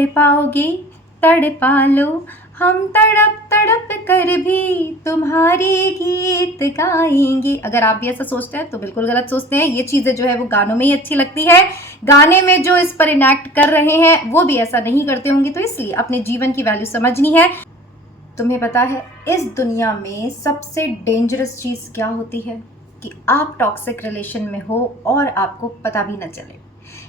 तड़पाओगे तड़पा लो, हम तड़प तड़प कर भी तुम्हारे गीत गाएंगे। अगर आप भी ऐसा सोचते हैं तो बिल्कुल गलत सोचते हैं। ये चीज़ें जो है वो गानों में ही अच्छी लगती है, गाने में जो इस पर इनैक्ट कर रहे हैं वो भी ऐसा नहीं करते होंगे, तो इसलिए अपने जीवन की वैल्यू समझनी है। तुम्हें पता है इस दुनिया में सबसे डेंजरस चीज़ क्या होती है? कि आप टॉक्सिक रिलेशन में हो और आपको पता भी न चले।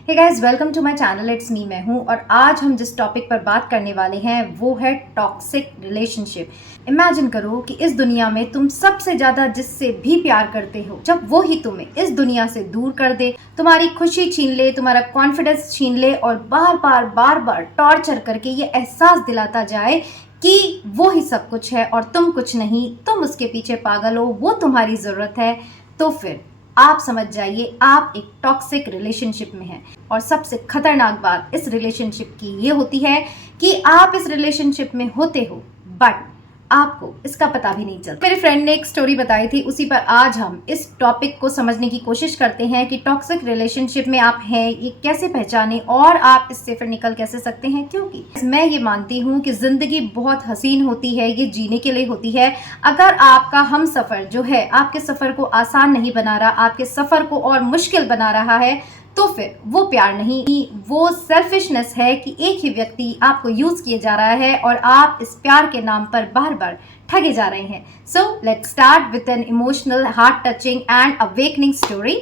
Hey guys, welcome to my channel, it's me, मैं हूँ। और आज हम जिस टॉपिक पर बात करने वाले हैं वो है टॉक्सिक रिलेशनशिप। इमेजिन करो कि इस दुनिया में तुम सबसे ज़्यादा जिससे भी प्यार करते हो, जब वो ही तुम्हें इस दुनिया से दूर कर दे, तुम्हारी खुशी छीन ले, तुम्हारा कॉन्फिडेंस छीन ले और बार बार टॉर्चर करके ये एहसास दिलाता जाए कि वो ही सब कुछ है और तुम कुछ नहीं, तुम उसके पीछे पागल हो, वो तुम्हारी ज़रूरत है, तो फिर आप समझ जाइए आप एक टॉक्सिक रिलेशनशिप में हैं। और सबसे खतरनाक बात इस रिलेशनशिप की ये होती है कि आप इस रिलेशनशिप में होते हो बट आपको इसका पता भी नहीं चलता। मेरे फ्रेंड ने एक स्टोरी बताई थी, उसी पर आज हम इस टॉपिक को समझने की कोशिश करते हैं कि टॉक्सिक रिलेशनशिप में आप हैं ये कैसे पहचाने और आप इससे फिर निकल कैसे सकते हैं। क्योंकि मैं ये मानती हूँ कि जिंदगी बहुत हसीन होती है, ये जीने के लिए होती है। अगर आपका हम सफ़र जो है आपके सफ़र को आसान नहीं बना रहा, आपके सफ़र को और मुश्किल बना रहा है, तो फिर वो प्यार नहीं, वो सेल्फिशनेस है कि एक ही व्यक्ति आपको यूज किए जा रहा है और आप इस प्यार के नाम पर बार बार ठगे जा रहे हैं। So let's start with an emotional, heart touching and awakening story.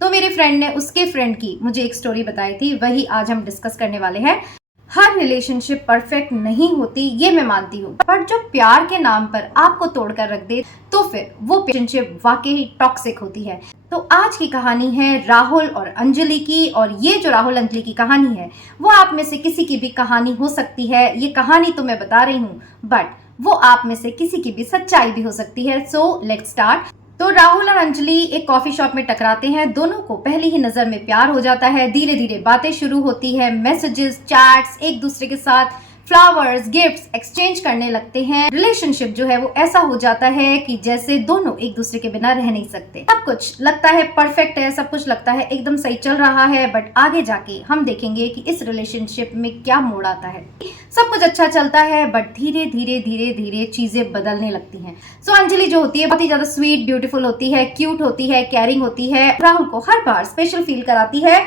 तो मेरे फ्रेंड ने उसके फ्रेंड की मुझे एक स्टोरी बताई थी, वही आज हम डिस्कस करने वाले हैं। हर रिलेशनशिप परफेक्ट नहीं होती, ये मैं मानती हूँ, पर जो प्यार के नाम पर आपको तोड़कर रख दे तो फिर वो रिलेशनशिप वाकई टॉक्सिक होती है। तो आज की कहानी है राहुल और अंजलि की, और ये जो राहुल अंजलि की कहानी है वो आप में से किसी की भी कहानी हो सकती है। ये कहानी तो मैं बता रही हूँ बट वो आप में से किसी की भी सच्चाई भी हो सकती है। So let's start. तो राहुल और अंजलि एक कॉफी शॉप में टकराते हैं। दोनों को पहली ही नजर में प्यार हो जाता है। धीरे धीरे बातें शुरू होती है, मैसेजेस, चैट्स, एक दूसरे के साथ फ्लावर्स, गिफ्ट्स एक्सचेंज करने लगते हैं। रिलेशनशिप जो है वो ऐसा हो जाता है कि जैसे दोनों एक दूसरे के बिना रह नहीं सकते। सब कुछ लगता है परफेक्ट है, सब कुछ लगता है एकदम सही चल रहा है, बट आगे जाके हम देखेंगे कि इस रिलेशनशिप में क्या मोड़ आता है। सब कुछ अच्छा चलता है बट धीरे धीरे चीजें बदलने लगती हैं। सो अंजलि जो होती है बहुत ही ज्यादा स्वीट, ब्यूटीफुल होती है, क्यूट होती है, केयरिंग होती है, राहुल को हर बार स्पेशल फील कराती है,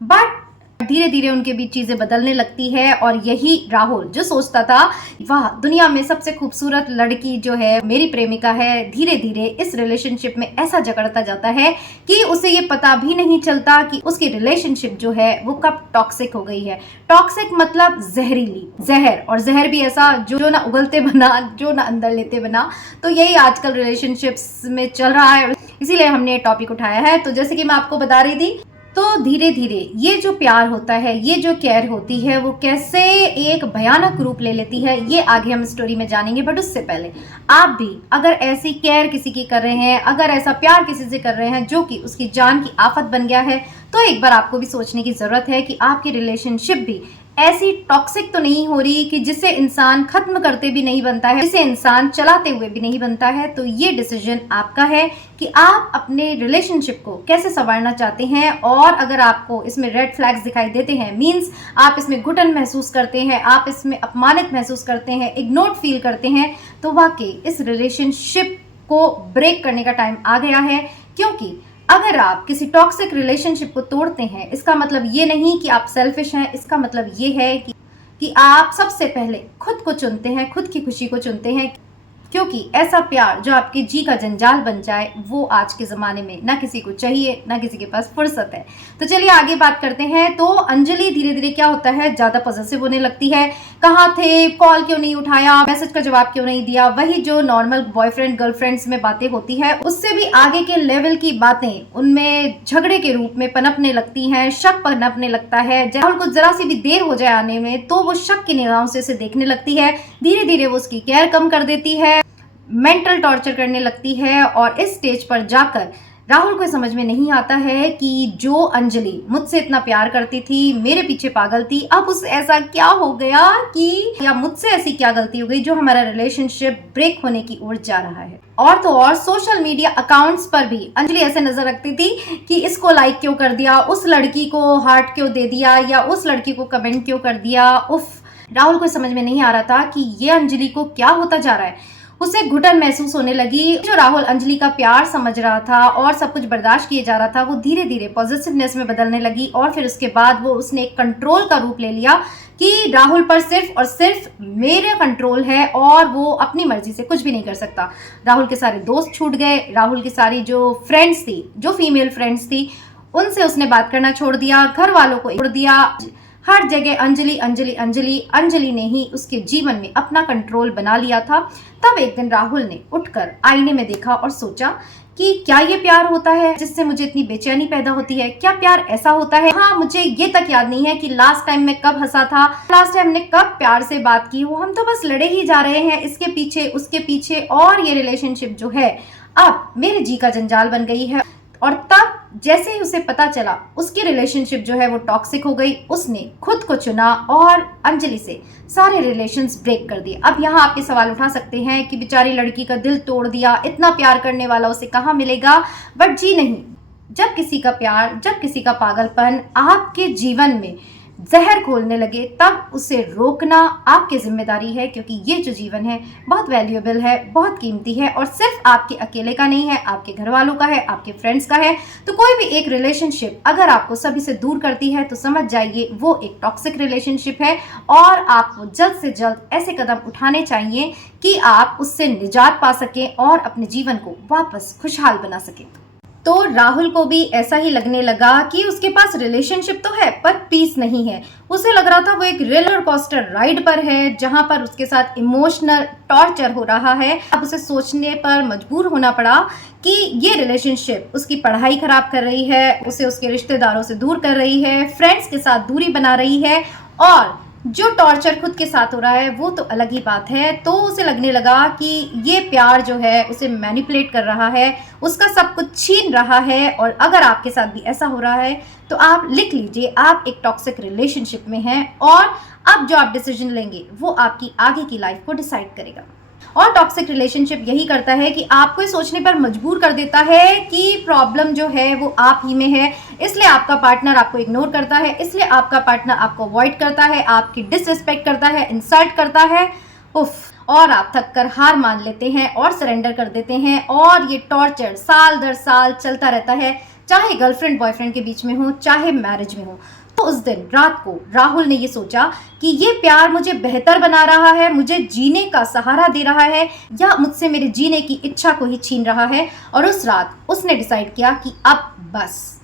बट धीरे धीरे उनके बीच चीजें बदलने लगती है। और यही राहुल जो सोचता था वाह दुनिया में सबसे खूबसूरत लड़की जो है मेरी प्रेमिका है, धीरे धीरे इस रिलेशनशिप में ऐसा जकड़ता जाता है कि उसे ये पता भी नहीं चलता कि उसकी रिलेशनशिप जो है वो कब टॉक्सिक हो गई है। टॉक्सिक मतलब जहरीली, जहर, और जहर भी ऐसा जो ना उगलते बना, जो ना अंदर लेते बना। तो यही आजकल रिलेशनशिप्स में चल रहा है, इसीलिए हमने ये टॉपिक उठाया है। तो जैसे कि मैं आपको बता रही थी, तो धीरे धीरे ये जो प्यार होता है, ये जो केयर होती है, वो कैसे एक भयानक रूप ले लेती है ये आगे हम स्टोरी में जानेंगे। बट उससे पहले आप भी अगर ऐसी केयर किसी की कर रहे हैं, अगर ऐसा प्यार किसी से कर रहे हैं जो कि उसकी जान की आफत बन गया है, तो एक बार आपको भी सोचने की जरूरत है कि आपकी रिलेशनशिप भी ऐसी टॉक्सिक तो नहीं हो रही कि जिसे इंसान खत्म करते भी नहीं बनता है, जिसे इंसान चलाते हुए भी नहीं बनता है। तो ये डिसीजन आपका है कि आप अपने रिलेशनशिप को कैसे संवारना चाहते हैं। और अगर आपको इसमें रेड फ्लैग्स दिखाई देते हैं, मींस आप इसमें घुटन महसूस करते हैं, आप इसमें अपमानित महसूस करते हैं, इग्नोर्ड फील करते हैं, तो वाकई इस रिलेशनशिप को ब्रेक करने का टाइम आ गया है। क्योंकि अगर आप किसी टॉक्सिक रिलेशनशिप को तोड़ते हैं, इसका मतलब ये नहीं कि आप सेल्फिश हैं, इसका मतलब ये है कि आप सबसे पहले खुद को चुनते हैं, खुद की खुशी को चुनते हैं। क्योंकि ऐसा प्यार जो आपके जी का जंजाल बन जाए वो आज के ज़माने में ना किसी को चाहिए, ना किसी के पास फुर्सत है। तो चलिए आगे बात करते हैं। तो अंजलि धीरे धीरे क्या होता है, ज़्यादा पॉसेसिव होने लगती है। कहाँ थे, कॉल क्यों नहीं उठाया, मैसेज का जवाब क्यों नहीं दिया, वही जो नॉर्मल बॉयफ्रेंड गर्लफ्रेंड्स में बातें होती है उससे भी आगे के लेवल की बातें उनमें झगड़े के रूप में पनपने लगती हैं, शक पनपने लगता है। राहुल को जरा सी भी देर हो जाए आने में तो वो शक की निगाहों से उसे देखने लगती है। धीरे धीरे वो उसकी केयर कम कर देती है, मेंटल टॉर्चर करने लगती है, और इस स्टेज पर जाकर राहुल को समझ में नहीं आता है कि जो अंजलि मुझसे इतना प्यार करती थी, मेरे पीछे पागल थी, अब उस ऐसा क्या हो गया कि या मुझसे ऐसी क्या गलती हो गई जो हमारा रिलेशनशिप ब्रेक होने की ओर जा रहा है। और तो और सोशल मीडिया अकाउंट्स पर भी अंजलि ऐसे नजर रखती थी कि इसको लाइक क्यों कर दिया, उस लड़की को हार्ट क्यों दे दिया, या उस लड़की को कमेंट क्यों कर दिया। उफ, राहुल को समझ में नहीं आ रहा था कि ये अंजलि को क्या होता जा रहा है। उसे घुटन महसूस होने लगी। जो राहुल अंजलि का प्यार समझ रहा था और सब कुछ बर्दाश्त किए जा रहा था, वो धीरे धीरे पॉजिटिवनेस में बदलने लगी। और फिर उसके बाद वो उसने एक कंट्रोल का रूप ले लिया कि राहुल पर सिर्फ और सिर्फ मेरे कंट्रोल है और वो अपनी मर्जी से कुछ भी नहीं कर सकता। राहुल के सारे दोस्त छूट गए, राहुल की सारी जो फ्रेंड्स थी, जो फीमेल फ्रेंड्स थी, उनसे उसने बात करना छोड़ दिया, घर वालों को छोड़ दिया। हर जगह अंजलि अंजलि अंजलि अंजलि ने ही उसके जीवन में अपना कंट्रोल बना लिया था। तब एक दिन राहुल ने उठकर आईने में देखा और सोचा कि क्या ये प्यार होता है जिससे मुझे इतनी बेचैनी पैदा होती है? क्या प्यार ऐसा होता है? हाँ, मुझे ये तक याद नहीं है कि लास्ट टाइम मैं कब हंसा था, लास्ट टाइम हमने कब प्यार से बात की हो। हम तो बस लड़े ही जा रहे हैं इसके पीछे उसके पीछे, और ये रिलेशनशिप जो है अब मेरे जी का जंजाल बन गई है। और तब जैसे ही उसे पता चला उसकी रिलेशनशिप जो है वो टॉक्सिक हो गई, उसने खुद को चुना और अंजलि से सारे रिलेशंस ब्रेक कर दिए। अब यहाँ आपके सवाल उठा सकते हैं कि बेचारी लड़की का दिल तोड़ दिया, इतना प्यार करने वाला उसे कहाँ मिलेगा? बट जी नहीं, जब किसी का प्यार, जब किसी का पागलपन आपके जीवन में जहर खोलने लगे, तब उसे रोकना आपकी जिम्मेदारी है, क्योंकि ये जो जीवन है बहुत वैल्यूएबल है, बहुत कीमती है, और सिर्फ आपके अकेले का नहीं है, आपके घर वालों का है, आपके फ्रेंड्स का है। तो कोई भी एक रिलेशनशिप अगर आपको सभी से दूर करती है तो समझ जाइए वो एक टॉक्सिक रिलेशनशिप है, और आपको जल्द से जल्द ऐसे कदम उठाने चाहिए कि आप उससे निजात पा सकें और अपने जीवन को वापस खुशहाल बना सकें। तो राहुल को भी ऐसा ही लगने लगा कि उसके पास रिलेशनशिप तो है पर पीस नहीं है। उसे लग रहा था वो एक रोलर कोस्टर राइड पर है जहां पर उसके साथ इमोशनल टॉर्चर हो रहा है। अब उसे सोचने पर मजबूर होना पड़ा कि ये रिलेशनशिप उसकी पढ़ाई खराब कर रही है, उसे उसके रिश्तेदारों से दूर कर रही है, फ्रेंड्स के साथ दूरी बना रही है, और जो टॉर्चर खुद के साथ हो रहा है वो तो अलग ही बात है। तो उसे लगने लगा कि ये प्यार जो है उसे मैनिपुलेट कर रहा है, उसका सब कुछ छीन रहा है। और अगर आपके साथ भी ऐसा हो रहा है तो आप लिख लीजिए, आप एक टॉक्सिक रिलेशनशिप में हैं, और अब जो आप डिसीजन लेंगे वो आपकी आगे की लाइफ को डिसाइड करेगा। और टॉक्सिक रिलेशनशिप यही करता है कि आपको ये सोचने पर मजबूर कर देता है कि प्रॉब्लम जो है वो आप ही में है, इसलिए आपका पार्टनर आपको इग्नोर करता है, इसलिए आपका पार्टनर आपको अवॉइड करता है, आपकी डिसरिस्पेक्ट करता है, इंसल्ट करता है। उफ, और आप थक कर हार मान लेते हैं और सरेंडर कर देते हैं, और ये टॉर्चर साल दर साल चलता रहता है, चाहे गर्लफ्रेंड बॉयफ्रेंड के बीच में हो, चाहे मैरिज में हो। तो उस दिन रात को राहुल ने ये सोचा कि ये प्यार मुझे बेहतर बना रहा है, मुझे जीने का सहारा दे रहा है, या मुझसे मेरे जीने की इच्छा को ही छीन रहा है। और उस रात उसने डिसाइड किया कि अब बस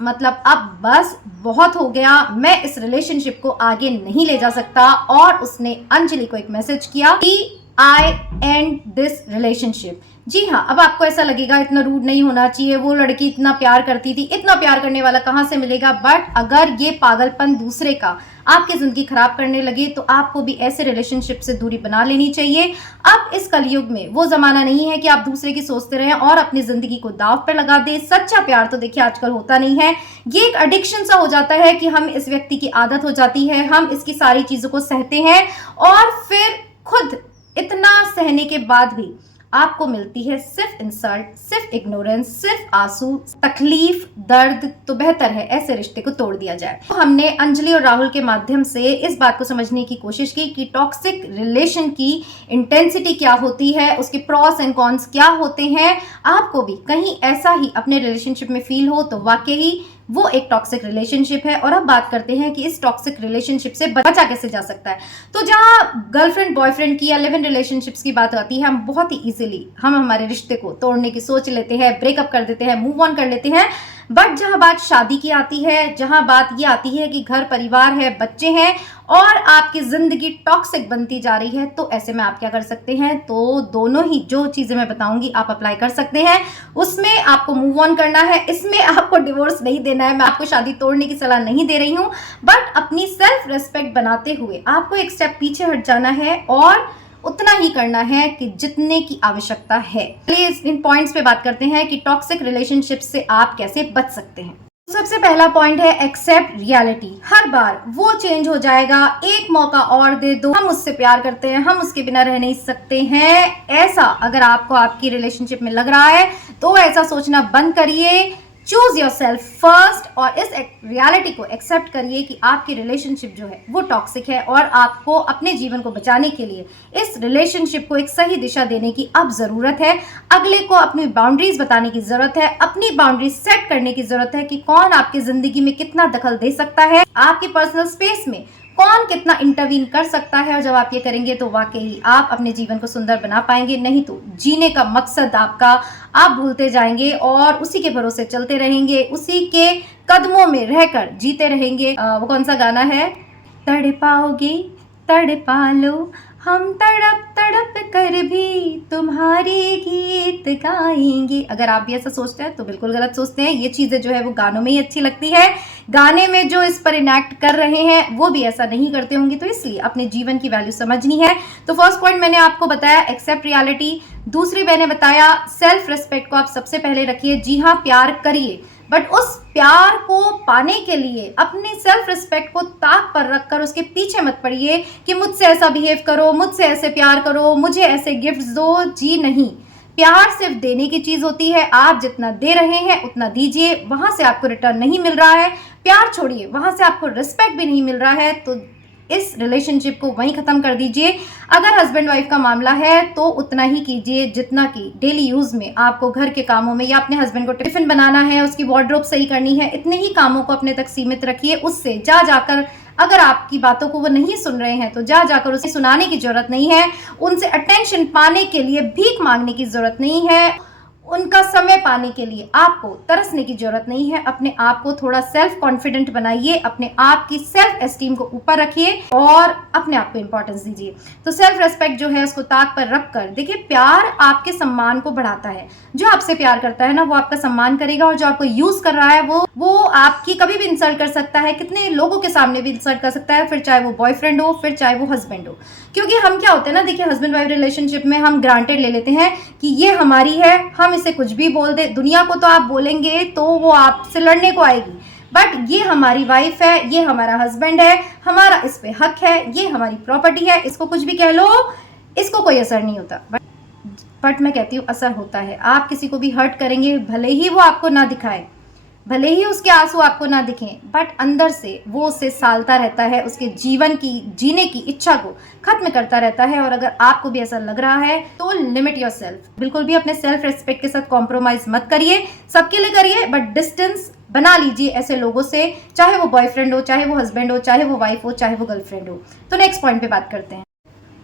मतलब अब बस बहुत हो गया, मैं इस रिलेशनशिप को आगे नहीं ले जा सकता। और उसने अंजलि को एक मैसेज किया कि आई एंड दिस रिलेशनशिप। जी हाँ, अब आपको ऐसा लगेगा इतना रूड नहीं होना चाहिए, वो लड़की इतना प्यार करती थी, इतना प्यार करने वाला कहाँ से मिलेगा। बट अगर ये पागलपन दूसरे का आपकी जिंदगी खराब करने लगे तो आपको भी ऐसे रिलेशनशिप से दूरी बना लेनी चाहिए। अब इस कलयुग में वो जमाना नहीं है कि आप दूसरे की सोचते रहें और अपनी जिंदगी को दांव पे लगा दे। सच्चा प्यार तो देखिए आजकल होता नहीं है, ये एक एडिक्शन सा हो जाता है कि हम इस व्यक्ति की आदत हो जाती है, हम इसकी सारी चीजों को सहते हैं, और फिर खुद इतना सहने के बाद भी आपको मिलती है सिर्फ इंसल्ट, सिर्फ इग्नोरेंस, सिर्फ आंसू, तकलीफ, दर्द। तो बेहतर है ऐसे रिश्ते को तोड़ दिया जाए। तो हमने अंजलि और राहुल के माध्यम से इस बात को समझने की कोशिश की कि टॉक्सिक रिलेशन की इंटेंसिटी क्या होती है, उसके प्रॉस एंड कॉन्स क्या होते हैं। आपको भी कहीं ऐसा ही अपने रिलेशनशिप में फील हो तो वाकई वो एक टॉक्सिक रिलेशनशिप है। और अब बात करते हैं कि इस टॉक्सिक रिलेशनशिप से बचा कैसे जा सकता है। तो जहां गर्लफ्रेंड बॉयफ्रेंड की या लिव इन रिलेशनशिप्स की बात आती है, हम बहुत ही इजीली हम हमारे रिश्ते को तोड़ने की सोच लेते हैं, ब्रेकअप कर देते हैं, मूव ऑन कर लेते हैं। बट जहां बात शादी की आती है, जहां बात ये आती है कि घर परिवार है, बच्चे हैं, और आपकी जिंदगी टॉक्सिक बनती जा रही है, तो ऐसे में आप क्या कर सकते हैं? तो दोनों ही जो चीजें मैं बताऊंगी आप अप्लाई कर सकते हैं। उसमें आपको मूव ऑन करना है, इसमें आपको डिवोर्स नहीं देना है, मैं आपको शादी तोड़ने की सलाह नहीं दे रही हूं। बट अपनी सेल्फ रेस्पेक्ट बनाते हुए आपको एक स्टेप पीछे हट जाना है और उतना ही करना है कि जितने की आवश्यकता है। चलिए इन पॉइंट्स पे बात करते हैं कि टॉक्सिक रिलेशनशिप से आप कैसे बच सकते हैं। सबसे पहला पॉइंट है एक्सेप्ट रियलिटी। हर बार वो चेंज हो जाएगा, एक मौका और दे दो, हम उससे प्यार करते हैं, हम उसके बिना रह नहीं सकते हैं, ऐसा अगर आपको आपकी रिलेशनशिप में लग रहा है तो ऐसा सोचना बंद करिए। चूज योर सेल्फ फर्स्ट और इस रियलिटी को एक्सेप्ट करिए कि आपकी रिलेशनशिप जो है वो टॉक्सिक है और आपको अपने जीवन को बचाने के लिए इस रिलेशनशिप को एक सही दिशा देने की अब जरूरत है। अगले को अपनी बाउंड्रीज बताने की जरूरत है, अपनी बाउंड्रीज सेट करने की जरूरत है कि कौन आपकी जिंदगी में कितना दखल दे सकता है, आपकी पर्सनल स्पेस में कौन कितना इंटरवीन कर सकता है। और जब आप ये करेंगे तो वाकई आप अपने जीवन को सुंदर बना पाएंगे, नहीं तो जीने का मकसद आपका आप भूलते जाएंगे और उसी के भरोसे चलते रहेंगे, उसी के कदमों में रहकर जीते रहेंगे। वो कौन सा गाना है, तड़पाओगे तड़पा लो, हम तड़प तड़प कर भी तुम्हारे गीत गाएंगे। अगर आप भी ऐसा सोचते हैं तो बिल्कुल गलत सोचते हैं। ये चीजें जो है वो गानों में ही अच्छी लगती है, गाने में जो इस पर इनैक्ट कर रहे हैं वो भी ऐसा नहीं करते होंगे, तो इसलिए अपने जीवन की वैल्यू समझनी है। तो फर्स्ट पॉइंट मैंने आपको बताया एक्सेप्ट रियलिटी, दूसरी मैंने बताया सेल्फ रिस्पेक्ट को आप सबसे पहले रखिए। जी हाँ, प्यार करिए, बट उस प्यार को पाने के लिए अपनी सेल्फ रिस्पेक्ट को ताक पर रखकर उसके पीछे मत पड़िए कि मुझसे ऐसा बिहेव करो, मुझसे ऐसे प्यार करो, मुझे ऐसे गिफ्ट्स दो। जी नहीं, प्यार सिर्फ देने की चीज होती है। आप जितना दे रहे हैं उतना दीजिए, वहां से आपको रिटर्न नहीं मिल रहा है, प्यार छोड़िए, वहां से आपको रिस्पेक्ट भी नहीं मिल रहा है, तो इस रिलेशनशिप को वहीं खत्म कर दीजिए। अगर हस्बैंड वाइफ का मामला है तो उतना ही कीजिए जितना कि डेली यूज में आपको घर के कामों में या अपने हस्बैंड को टिफिन बनाना है, उसकी वार्डरोब सही करनी है, इतने ही कामों को अपने तक सीमित रखिए। उससे जा जाकर अगर आपकी बातों को वो नहीं सुन रहे हैं तो जा जाकर उसे सुनाने की जरूरत नहीं है, उनसे अटेंशन पाने के लिए भीख मांगने की जरूरत नहीं है, उनका समय पाने के लिए आपको तरसने की जरूरत नहीं है। अपने आप को थोड़ा सेल्फ कॉन्फिडेंट बनाइए, अपने आप की सेल्फ एस्टीम को ऊपर रखिए और अपने आप को इंपॉर्टेंस दीजिए। तो सेल्फ रेस्पेक्ट जो है उसको ताक पर रखकर देखिए, प्यार आपके सम्मान को बढ़ाता है। जो आपसे प्यार करता है ना वो आपका सम्मान करेगा, और जो आपको यूज कर रहा है वो आपकी कभी भी इंसल्ट कर सकता है, कितने लोगों के सामने भी इंसल्ट कर सकता है, फिर चाहे वो बॉयफ्रेंड हो, फिर चाहे वो हस्बैंड हो। क्योंकि हम क्या होते हैं ना, देखिए हस्बैंड वाइफ रिलेशनशिप में हम ग्रांटेड ले लेते हैं कि ये हमारी है, हम इसे कुछ भी बोल दे। दुनिया को तो आप बोलेंगे तो वो आपसे लड़ने को आएगी, बट ये हमारी वाइफ है, ये हमारा हस्बैंड है, हमारा इस पे हक है, ये हमारी प्रॉपर्टी है, इसको कुछ भी कह लो, इसको कोई असर नहीं होता। बट मैं कहती हूँ असर होता है। आप किसी को भी हर्ट करेंगे, भले ही वो आपको ना दिखाए, भले ही उसके आंसू आपको ना दिखें, बट अंदर से वो उससे सालता रहता है, उसके जीवन की जीने की इच्छा को खत्म करता रहता है। और अगर आपको भी ऐसा लग रहा है तो लिमिट योर सेल्फ, बिल्कुल भी अपने सेल्फ रेस्पेक्ट के साथ कॉम्प्रोमाइज मत करिए। सबके लिए करिए बट डिस्टेंस बना लीजिए ऐसे लोगों से, चाहे वो बॉयफ्रेंड हो, चाहे वो हस्बैंड हो, चाहे वो वाइफ हो, चाहे वो गर्लफ्रेंड हो। तो नेक्स्ट पॉइंट पे बात करते हैं।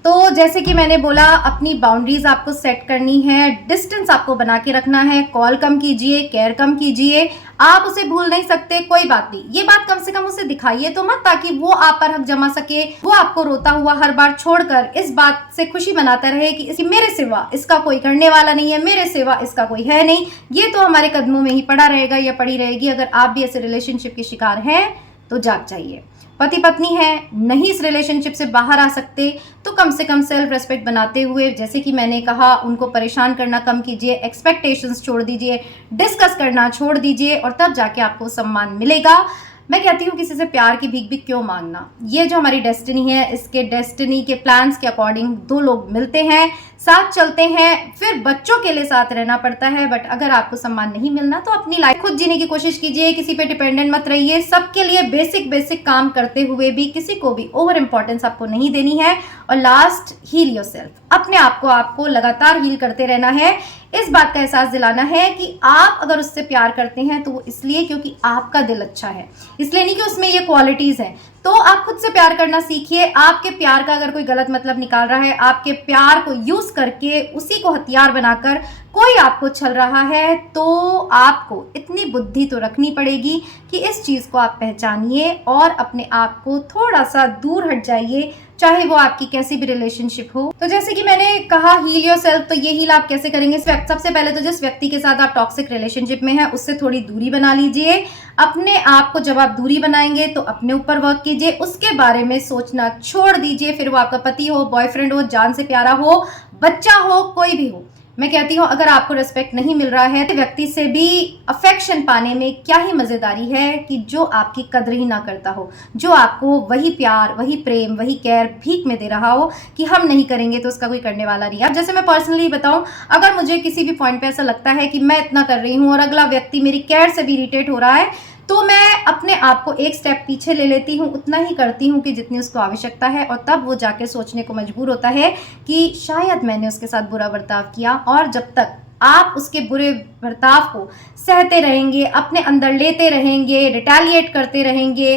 तो जैसे कि मैंने बोला, अपनी बाउंड्रीज आपको सेट करनी है, डिस्टेंस आपको बना के रखना है, कॉल कम कीजिए, केयर कम कीजिए। आप उसे भूल नहीं सकते, कोई बात नहीं, ये बात कम से कम उसे दिखाइए तो मत, ताकि वो आप पर हक जमा सके, वो आपको रोता हुआ हर बार छोड़कर इस बात से खुशी मनाता रहे कि इसी मेरे सिवा इसका कोई करने वाला नहीं है, मेरे सिवा इसका कोई है नहीं। ये तो हमारे कदमों में ही पड़ा रहेगा या पड़ी रहेगी। अगर आप भी ऐसे रिलेशनशिप के शिकार हैं तो जाग जाइए। पति पत्नी है, नहीं इस रिलेशनशिप से बाहर आ सकते तो कम से कम सेल्फ रेस्पेक्ट बनाते हुए, जैसे कि मैंने कहा, उनको परेशान करना कम कीजिए, एक्सपेक्टेशंस छोड़ दीजिए, डिस्कस करना छोड़ दीजिए, और तब जाके आपको सम्मान मिलेगा। मैं कहती हूँ किसी से प्यार की भीख भी क्यों मांगना। ये जो हमारी डेस्टिनी है, इसके डेस्टिनी के प्लान्स के अकॉर्डिंग दो लोग मिलते हैं, साथ चलते हैं, फिर बच्चों के लिए साथ रहना पड़ता है। बट अगर आपको सम्मान नहीं मिलना तो अपनी लाइफ खुद जीने की कोशिश कीजिए, किसी पे डिपेंडेंट मत रहिए। सबके लिए बेसिक काम करते हुए भी किसी को भी ओवर इंपॉर्टेंस आपको नहीं देनी है। और लास्ट, हील योरसेल्फ, अपने आप को आपको लगातार हील करते रहना है। इस बात का एहसास दिलाना है कि आप अगर उससे प्यार करते हैं तो वो इसलिए क्योंकि आपका दिल अच्छा है, इसलिए नहीं कि उसमें ये क्वालिटीज हैं। तो आप खुद से प्यार करना सीखिए। आपके प्यार का अगर कोई गलत मतलब निकाल रहा है, आपके प्यार को यूज करके उसी को हथियार बनाकर कोई आपको छल रहा है तो आपको इतनी बुद्धि तो रखनी पड़ेगी कि इस चीज़ को आप पहचानिए और अपने आप को थोड़ा सा दूर हट जाइए, चाहे वो आपकी कैसी भी रिलेशनशिप हो। तो जैसे कि मैंने कहा हील योरसेल्फ, तो ये हील आप कैसे करेंगे? सबसे पहले तो जिस व्यक्ति के साथ आप टॉक्सिक रिलेशनशिप में हैं उससे थोड़ी दूरी बना लीजिए। अपने आप को जब आप दूरी बनाएंगे तो अपने ऊपर वर्क कीजिए, उसके बारे में सोचना छोड़ दीजिए। फिर वो आपका पति हो, बॉयफ्रेंड हो, जान से प्यारा हो, बच्चा हो, कोई भी हो। मैं कहती हूँ अगर आपको रिस्पेक्ट नहीं मिल रहा है तो व्यक्ति से भी अफेक्शन पाने में क्या ही मजेदारी है कि जो आपकी कदर ही ना करता हो, जो आपको वही प्यार, वही प्रेम, वही केयर भीख में दे रहा हो कि हम नहीं करेंगे तो उसका कोई करने वाला नहीं है। अब जैसे मैं पर्सनली बताऊं, अगर मुझे किसी भी पॉइंट पे ऐसा लगता है कि मैं इतना कर रही हूँ और अगला व्यक्ति मेरी केयर से भी इरिटेट हो रहा है, तो मैं अपने आप को एक स्टेप पीछे ले लेती हूँ, उतना ही करती हूँ कि जितनी उसको आवश्यकता है, और तब वो जाके सोचने को मजबूर होता है कि शायद मैंने उसके साथ बुरा बर्ताव किया। और जब तक आप उसके बुरे बर्ताव को सहते रहेंगे, अपने अंदर लेते रहेंगे, रिटेलिएट करते रहेंगे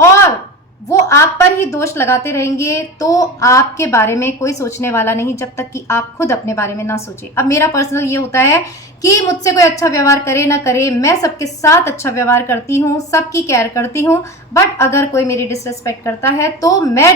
और वो आप पर ही दोष लगाते रहेंगे, तो आपके बारे में कोई सोचने वाला नहीं जब तक कि आप खुद अपने बारे में ना सोचें। अब मेरा पर्सनल ये होता है कि मुझसे कोई अच्छा व्यवहार करे ना करे, मैं सबके साथ अच्छा व्यवहार करती हूँ, सबकी केयर करती हूँ, बट अगर कोई मेरी डिसरिस्पेक्ट करता है तो मैं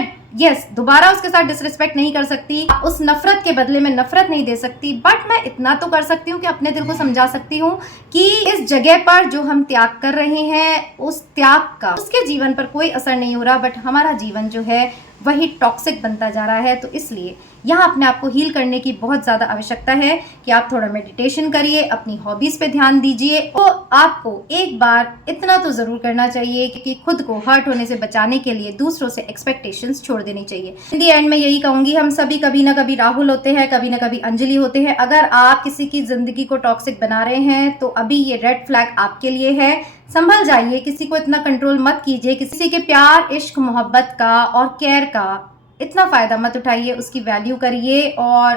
दोबारा उसके साथ डिसरिस्पेक्ट नहीं कर सकती, उस नफरत के बदले में नफरत नहीं दे सकती, बट मैं इतना तो कर सकती हूँ कि अपने दिल को समझा सकती हूँ कि इस जगह पर जो हम त्याग कर रहे हैं, उस त्याग का उसके जीवन पर कोई असर नहीं हो रहा, बट हमारा जीवन जो है वही टॉक्सिक बनता जा रहा है। तो इसलिए यहाँ अपने आप को हील करने की बहुत ज़्यादा आवश्यकता है कि आप थोड़ा मेडिटेशन करिए, अपनी हॉबीज़ पे ध्यान दीजिए। तो आपको एक बार इतना तो ज़रूर करना चाहिए कि खुद को हर्ट होने से बचाने के लिए दूसरों से एक्सपेक्टेशंस छोड़ देनी चाहिए। इन दी एंड में यही कहूँगी, हम सभी कभी ना कभी राहुल होते हैं, कभी ना कभी अंजलि होते हैं। अगर आप किसी की ज़िंदगी को टॉक्सिक बना रहे हैं तो अभी ये रेड फ्लैग आपके लिए है। संभल जाइए, किसी को इतना कंट्रोल मत कीजिए, किसी के प्यार, इश्क, मोहब्बत का और केयर का इतना फ़ायदा मत उठाइए, उसकी वैल्यू करिए। और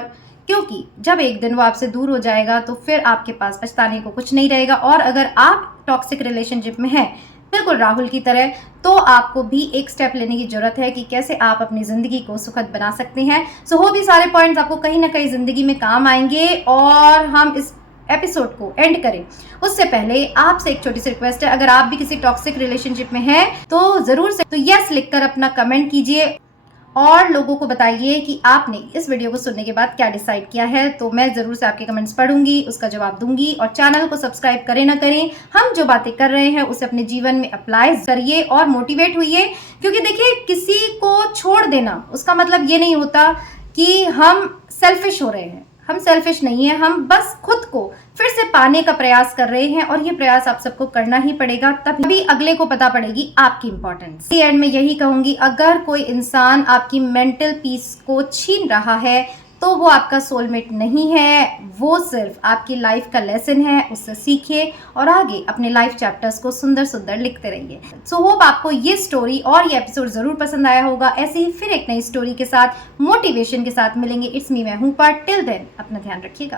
क्योंकि जब एक दिन वो आपसे दूर हो जाएगा तो फिर आपके पास पछताने को कुछ नहीं रहेगा। और अगर आप टॉक्सिक रिलेशनशिप में हैं बिल्कुल राहुल की तरह, तो आपको भी एक स्टेप लेने की जरूरत है कि कैसे आप अपनी ज़िंदगी को सुखद बना सकते हैं। सो हो भी सारे पॉइंट्स आपको कहीं ना कहीं ज़िंदगी में काम आएंगे। और हम इस एपिसोड को एंड करें उससे पहले आपसे एक छोटी सी रिक्वेस्ट है, अगर आप भी किसी टॉक्सिक रिलेशनशिप में हैं तो ज़रूर से तो यस लिखकर अपना कमेंट कीजिए और लोगों को बताइए कि आपने इस वीडियो को सुनने के बाद क्या डिसाइड किया है। तो मैं ज़रूर से आपके कमेंट्स पढ़ूंगी, उसका जवाब दूंगी। और चैनल को सब्सक्राइब करें ना करें, हम जो बातें कर रहे हैं उसे अपने जीवन में अप्लाई करिए और मोटिवेट होइए। क्योंकि देखिए, किसी को छोड़ देना उसका मतलब ये नहीं होता कि हम सेल्फिश हो रहे हैं। हम सेल्फिश नहीं है, हम बस खुद को फिर से पाने का प्रयास कर रहे हैं और ये प्रयास आप सबको करना ही पड़ेगा, तभी अगले को पता पड़ेगी आपकी इंपॉर्टेंस। एंड में यही कहूंगी, अगर कोई इंसान आपकी मेंटल पीस को छीन रहा है तो वो आपका सोलमेट नहीं है, वो सिर्फ आपकी लाइफ का लेसन है। उससे सीखिए और आगे अपने लाइफ चैप्टर्स को सुंदर सुंदर लिखते रहिए। सो होप आपको ये स्टोरी और ये एपिसोड जरूर पसंद आया होगा। ऐसे ही फिर एक नई स्टोरी के साथ, मोटिवेशन के साथ मिलेंगे। इट्स मी, मैं हूं पर। टिल देन अपना ध्यान रखिएगा।